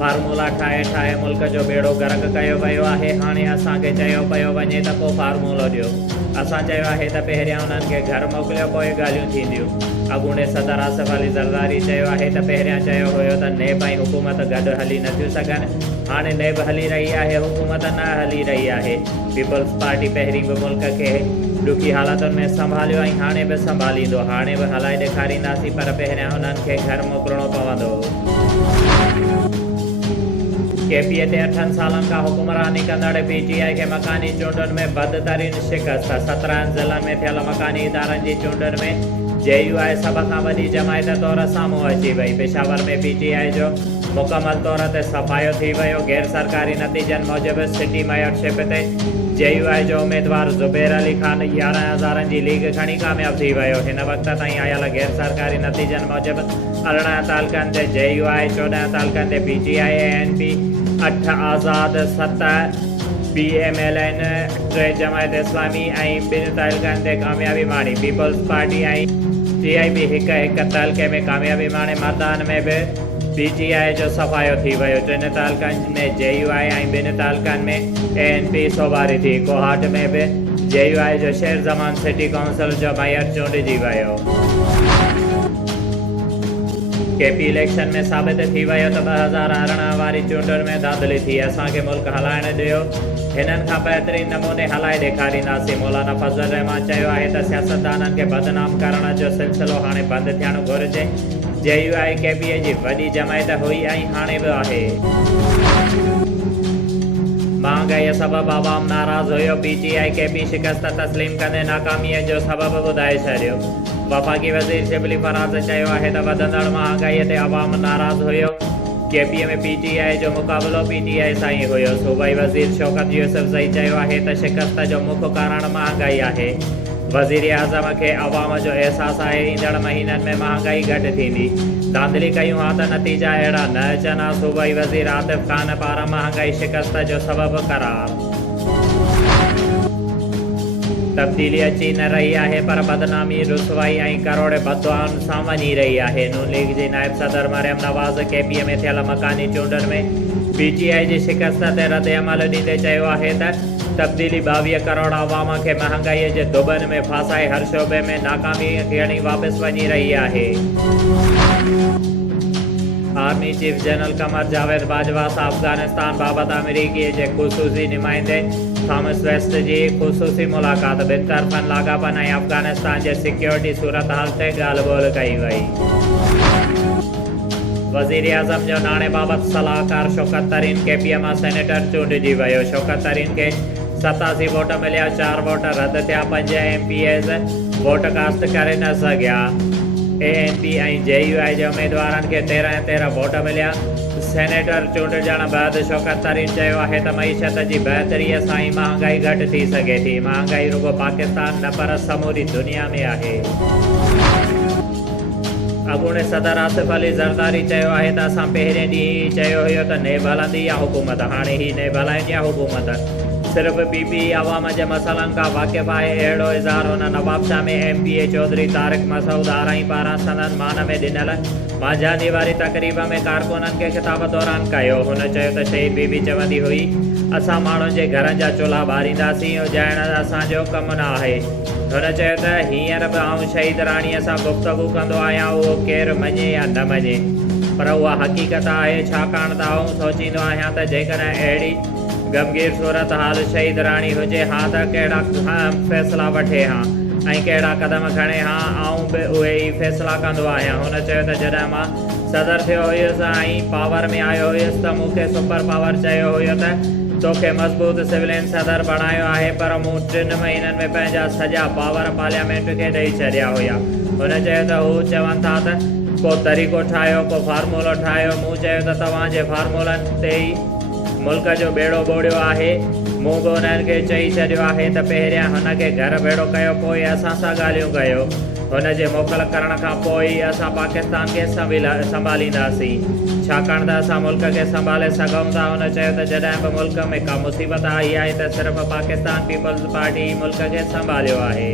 फार्मूला ठाहे मुल्क जो बेड़ो गर्क कयो वियो आहे। हाणे असांखे चयो पियो वञे त को फार्मूलो ॾियो। असां चयो आहे त पहिरियां उन्हनि खे घर मोकिलियो, पोइ ॻाल्हियूं थींदियूं। अॻूणे सदर आसिफ अली ज़रदारी चयो आहे त पहिरियां चयो हुयो त नेब ऐं हुकूमत गॾु हली नथियूं सघनि। हाणे नेब हली रही आहे, हुकूमत न हली रही आहे। पीपल्स पार्टी पहिरीं बि मुल्क खे ॾुखी हालातुनि में संभालियो ऐं हाणे बि संभालींदो। हाणे बि हलाए ॾेखारींदासीं, पर पहिरियां हुननि खे घर मोकिलिणो पवंदो। केपीए ते 8 सालनि खां हुकुमरानी कंदड़ PTI खे मकानी चूंडुनि में बदतरीन शिकस्त। 17 ज़िलनि में थियल मकानी इदारनि जी चूंडुनि में JUI सभ खां वॾी जमायत तौर साम्हूं अची वई। पेशावर में PTI जो मुकमल तौर ते सफ़ायो थी वियो। गैर सरकारी नतीजनि मूजिबि सिटी मेयरशिप ते JUI जो उम्मीदवार ज़ुबैर अली खान 11,000 जी लीग खणी कामयाब थी वियो। हिन वक़्त ताईं आयल गैर सरकारी नतीजनि मूजिबि 18 तालुकनि ते JUI, 14 तालुकनि ते PTI, ANP 8 आज़ाद, 7 PMLN, 3 जमायत इस्लामी ऐं 2 तालुकनि ते कामयाबी माणी। पीपल्स पार्टी ऐं TIP हिक तालुके में कामयाबी माणे। मर्दान में बि PTI जो सफ़ायो थी वियो। 3 तालुकनि में JUI ऐं 2 तालुकनि में ANP सोभारी थी। कोहाट में बि JUI जो शेर ज़मान सिटी काउंसिल जो मेयर चूंडिजी वियो। KP इलेक्शन में साबित थी वियो त 2018 वारी चूंडुनि में धांधली थी। असांखे मुल्क हलाइण ॾियो, हिननि खां बहितरीन नमूने हलाए ॾेखारींदासीं। मौलाना फज़ल रहमान चयो आहे त सियासतदाननि खे बदनाम करण जो सिलसिलो हाणे बंदि थियणु घुरिजे। JUI KP जी वॾी जमायत हुई ऐं हाणे बि आहे। महांगाईअ सबबि आवाम नाराज़ हुयो। PTI KP शिकस्त तस्लीम कंदे नाकामीअ जो सबबु ॿुधाए छॾियो। वफ़ाक़ी वज़ीर शिबली फराज़ चयो आहे त वधंदड़ महांगाईअ ते आवाम नाराज़ हुयो। KP में PTI जो मुक़ाबिलो PTI सां ई हुयो। सूबाई वज़ीर शौकत यूसुफ़ज़ई चयो आहे त शिकस्त जो मुख्य कारण महांगाई आहे। वज़ीर आज़म खे अवाम जो अहसासु आहे ईंदड़ महीननि में महांगाई घटि थींदी। धांधली कयूं हा त नतीजा अहिड़ा न अचनि हा। सूबाई वज़ीर आतिफ़ ख़ान पारां महांगाई शिकस्त जो सबबु करार। तब्दीली अची न रही आहे, पर बदनामी, रुसवाई ऐं करोड़े बददुआउनि सां वञी रही आहे। नून लीग जी नायब सदर मरियम नवाज़ KP में थियल मकानी चूंडुनि में PTI जी शिकस्त ते रद्द अमल ॾींदे चयो आहे त तब्दीली 22 करोड़ अवाम खे महांगाईअ जे दुबनि में फासाए हर शोबे में नाकामी खणी वापसि वञी रही आहे। आर्मी चीफ जनरल कमर जावेद बाजवा सां अफ़गानिस्तान बाबति अमेरिकी जे ख़ुसूसी नुमाइंदे थॉमस वेस्ट जी ख़ुसूसी मुलाक़ात। ॿिनि तरफ़नि लाॻापनि ऐं अफ़गानिस्तान जे सिक्योरिटी सूरत हाल ते ॻाल्हि ॿोल कई वई। वज़ीर आज़म जो नाणे बाबति सलाहकार शौकत तरीन KP मां सेनेटर चूंडिजी वियो। शौकत तरीन खे 87 वोट मिलिया, 4 वोट रद्द थिया, 5 MPs वोट कास्ट करे न सघिया। ANP ऐं JUI जे उम्मीदवारनि खे 13 वोट मिलिया। सेनेटर चूंडजण बैदि शौकत तरीन चयो आहे त मईशत जी बहितरीअ सां ई महांगाई घटि थी सघे थी। महांगाई रुगो पाकिस्तान न पर समूरी दुनिया में आहे। अॻूणे सदर आसिफ अली ज़रदारी चयो आहे त असां पहिरें ॾींहुं ई चयो हुयो त नेब हलंदी या हुकूमत। हाणे ही नेब हलाइनि या हुकूमत। सिर्फ़ PP अवाम जे मसइलनि खां वाक़िफ़ आहे, अहिड़ो इज़हार हुन नवाबशाह में MPA चौधरी तारिक मसूद आराई पारां संदन मान में ॾिनल मांझांदी वारी तक़रीब में कारकुननि खे ख़िताब दौरान कयो। हुन चयो त शहीद बीबी चवंदी हुई, असां माण्हुनि जे घरनि जा चुल्हा ॿारींदासीं, उजाइण असांजो कमु न आहे। हुन चयो त हींअर बि आउं शहीद राणीअ सां गुफ़्तगू कंदो आहियां, उहो केरु मञे या न मञे, पर उहा हक़ीक़त आहे। छाकाणि त आउं सोचींदो आहियां त जेकॾहिं अहिड़ी गमगीर सूरत हाल शहीद राणी हुजे हा त कहिड़ा फ़ैसिला वठे हा ऐं कहिड़ा क़दम खणे हा, आउं बि उहे ई फ़ैसिला कंदो आहियां। हुन चयो त जॾहिं मां सदर थियो हुयुसि ऐं पावर में आयो हुयुसि त मूंखे सुपर पावर चयो हुयो त तोखे मज़बूत सिविलियन सदर बणायो आहे, पर मूं 3 महीननि में पंहिंजा सॼा पावर पार्लियामेंट खे ॾेई छॾिया हुया। हुन चयो त हू चवनि था त को तरीक़ो ठाहियो, को फार्मूलो ठाहियो। मूं चयो त तव्हांजे फार्मूलनि ते ई मुल्क जो बेड़ो ॿोड़ियो आहे। मूं बि उन्हनि खे चई छॾियो आहे त पहिरियां हुनखे घर भेड़ो कयो, पोइ असां सां ॻाल्हियूं कयो। हुन जे मोकल करण खां पोइ ई असां पाकिस्तान खे संभालींदासीं, छाकाणि त असां मुल्क खे संभाले सघूं था। हुन चयो त जॾहिं बि मुल्क में का मुसीबत आई आहे त सिर्फ़ु पाकिस्तान पीपल्स पार्टी मुल्क खे संभालियो आहे।